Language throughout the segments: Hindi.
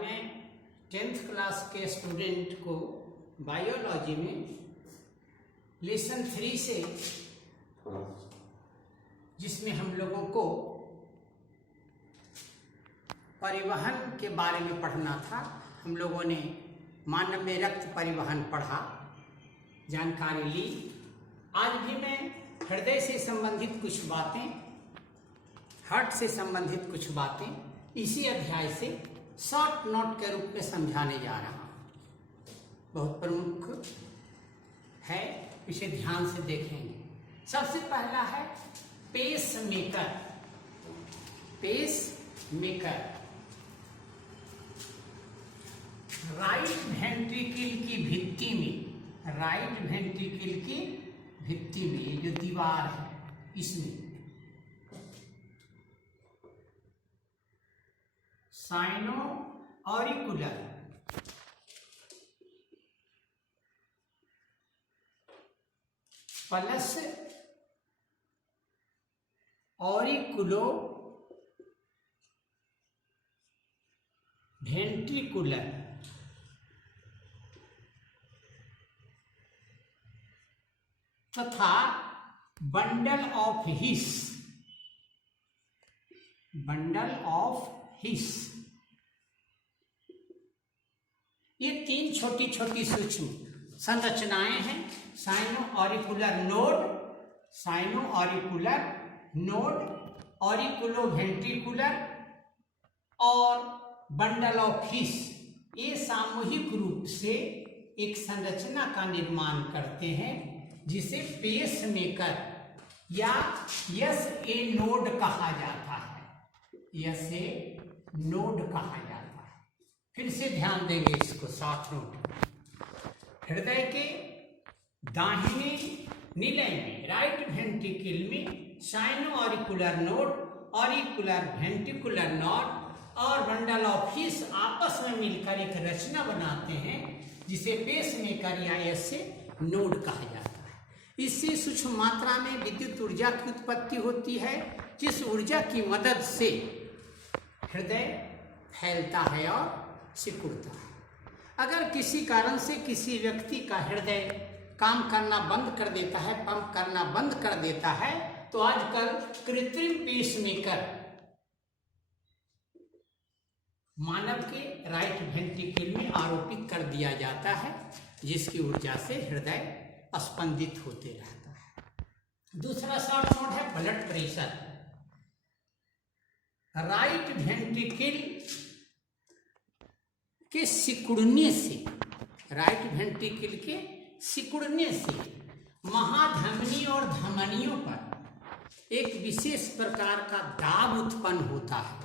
मैं 10th क्लास के स्टूडेंट को बायोलॉजी में लेसन 3 से, जिसमें हम लोगों को परिवहन के बारे में पढ़ना था, हम लोगों ने मानव में रक्त परिवहन पढ़ा, जानकारी ली। आज भी मैं हृदय से संबंधित कुछ बातें, हार्ट से संबंधित कुछ बातें इसी अध्याय से शॉर्ट नोट के रूप में समझाने जा रहा हूँ। बहुत प्रमुख है, इसे ध्यान से देखेंगे। सबसे पहला है pacemaker. Pacemaker right ventricle की भित्ति में, राइट वेंट्रिकल की भित्ति में, ये जो दीवार है इसमें sino auricular plus auriculo ventricular तथा bundle of His, bundle of His, ये 3 छोटी छोटी सूक्ष्म संरचनाएं हैं। Sino auricular node, sino auricular node, auriculo ventricular और बंडल ऑफ हिस, ये सामूहिक रूप से एक संरचना का निर्माण करते हैं जिसे पेस मेकर या यस ए नोड कहा जाता है। यस ए नोड कहा जाता है। फिर से ध्यान देंगे इसको साथ नोट। हृदय के दाहिने निलय में, राइट वेंट्रिकल में cyano auricular node, auricular ventricular node और बंडल ऑफ हिस आपस में मिलकर एक रचना बनाते हैं जिसे पेस मेकर या यस ए नोड कहा जाता है। इससे सूक्ष्म मात्रा में विद्युत ऊर्जा की उत्पत्ति होती है, जिस ऊर्जा की मदद से हृदय फैलता है और सिकुड़ता है। अगर किसी कारण से किसी व्यक्ति का हृदय काम करना बंद कर देता है, पंप करना बंद कर देता है, तो आजकल कृत्रिम पेसमेकर मानव के राइट वेंट्रिकल में आरोपित कर दिया जाता है, जिसकी ऊर्जा से हृदय स्पंदित होते रहता है। दूसरा शॉर्ट नोट है ब्लड प्रेशर। राइट वेंट्रिकल के सिकुड़ने से, राइट वेंट्रिकल के सिकुड़ने से महाधमनी और धमनियों पर एक विशेष प्रकार का दाब उत्पन्न होता है।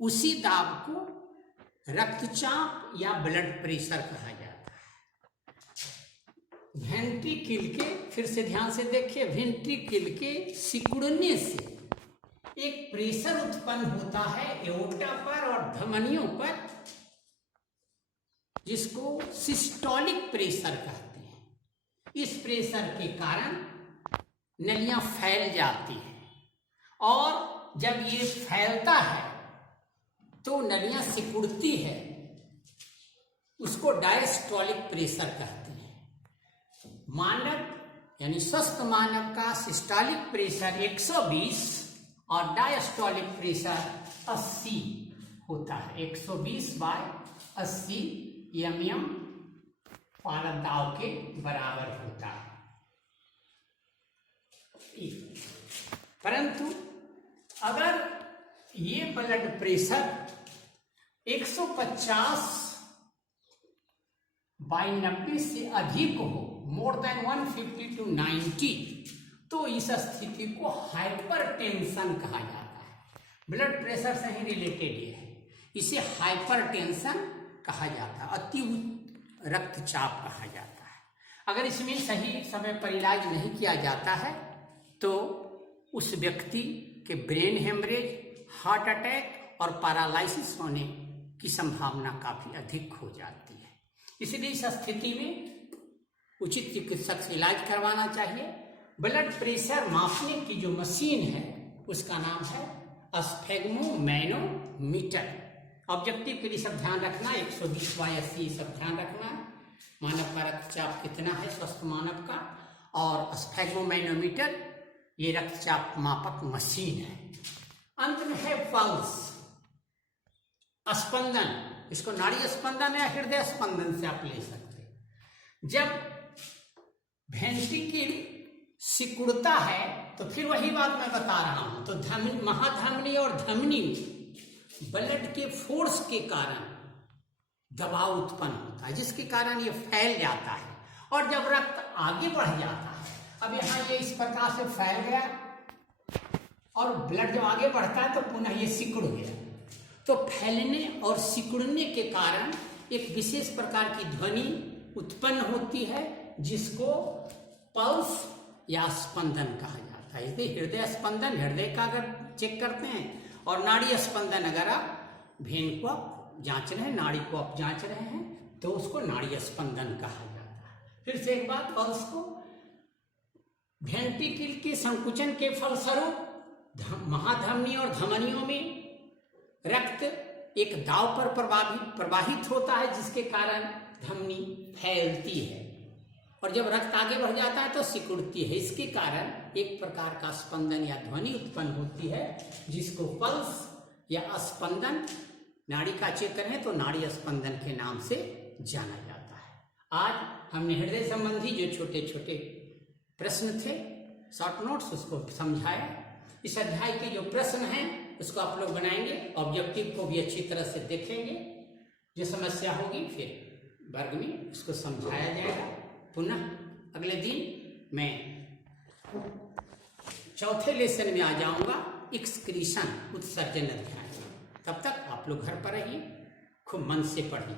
उसी दाब को रक्तचाप या ब्लड प्रेशर कहा जाता है। वेंट्रिकल के, फिर से ध्यान से देखिए, वेंट्रिकल के सिकुड़ने से एक प्रेशर उत्पन्न होता है एओर्टा पर और धमनियों पर, जिसको सिस्टोलिक प्रेशर कहते हैं। इस प्रेशर के कारण नलियां फैल जाती हैं और जब ये फैलता है तो नलियां सिकुड़ती है, उसको डायस्टोलिक प्रेशर कहते हैं। मानव यानी स्वस्थ मानव का सिस्टोलिक प्रेशर 120 और डायस्टोलिक प्रेशर 80 होता है। 120/80 mm पारद दाव के बराबर होता है। परंतु अगर ये ब्लड प्रेशर 150/90 से अधिक हो, मोर देन 150 to 90, तो इस स्थिति को हाइपरटेंशन कहा जाता है। ब्लड प्रेशर से ही रिलेटेड ये है, इसे हाइपरटेंशन कहा जाता है, अति रक्तचाप कहा जाता है। अगर इसमें सही समय पर इलाज नहीं किया जाता है तो उस व्यक्ति के ब्रेन हेमरेज, हार्ट अटैक और पैरालिसिस होने की संभावना काफी अधिक हो जाती है। इसलिए इस स्थिति में उचित चिकित्सक से इलाज करवाना चाहिए। ब्लड प्रेशर मापने की जो मशीन है उसका नाम है स्फेग्मोमैनोमीटर। ऑब्जेक्टिव के लिए सब ध्यान रखना, 120/80 सब ध्यान रखना। मानव का रक्तचाप कितना है स्वस्थ मानव का, और स्फेगमोमैनोमीटर ये रक्तचाप मापक मशीन है। अंत में है पल्स, स्पंदन, इसको नाड़ी स्पंदन या हृदय स्पंदन से आप ले सकते हैं। जब वेंट्रिकल सिकुड़ता है तो फिर वही बात मैं बता रहा हूं, तो महाधमनी और धमनी ब्लड के फोर्स के कारण दबाव उत्पन्न होता है, जिसके कारण ये फैल जाता है। और जब रक्त आगे बढ़ जाता है, अब यहाँ ये इस प्रकार से फैल गया और ब्लड जब आगे बढ़ता है तो पुनः ये सिकुड़ गया, तो फैलने और सिकुड़ने के कारण एक विशेष प्रकार की ध्वनि उत्पन्न होती है, जिसको पल्स या स्पंदन कहा जाता है। इसलिए हृदय स्पंदन हृदय का अगर चेक करते हैं, और नाड़ी स्पंदन अगर आप वेन को आप जांच रहे हैं, नाड़ी को आप जांच रहे हैं, तो उसको नाड़ी स्पंदन कहा जाता है। फिर से एक बात, पल्स को वेंट्रिकल के संकुचन के फलस्वरूप महाधमनी और धमनियों में रक्त एक दाव पर प्रवाहित होता है, जिसके कारण धमनी फैलती है, और जब रक्त आगे बढ़ जाता है तो सिकुड़ती है। इसके कारण एक प्रकार का स्पंदन या ध्वनि उत्पन्न होती है, जिसको पल्स या स्पंदन, नाड़ी का चेक करें तो नाड़ी स्पंदन के नाम से जाना जाता है। आज हमने हृदय संबंधी जो छोटे छोटे प्रश्न थे, शॉर्ट नोट्स, उसको समझाया। इस अध्याय के जो प्रश्न हैं उसको आप लोग बनाएंगे, ऑब्जेक्टिव को भी अच्छी तरह से देखेंगे। जो समस्या होगी फिर वर्ग में उसको समझाया जाएगा। पुनः अगले दिन मैं चौथे लेसन में आ जाऊंगा, एक्सक्रीशन उत्सर्जन अध्याय। तब तक आप लोग घर पर रहिए, खूब मन से पढ़िए।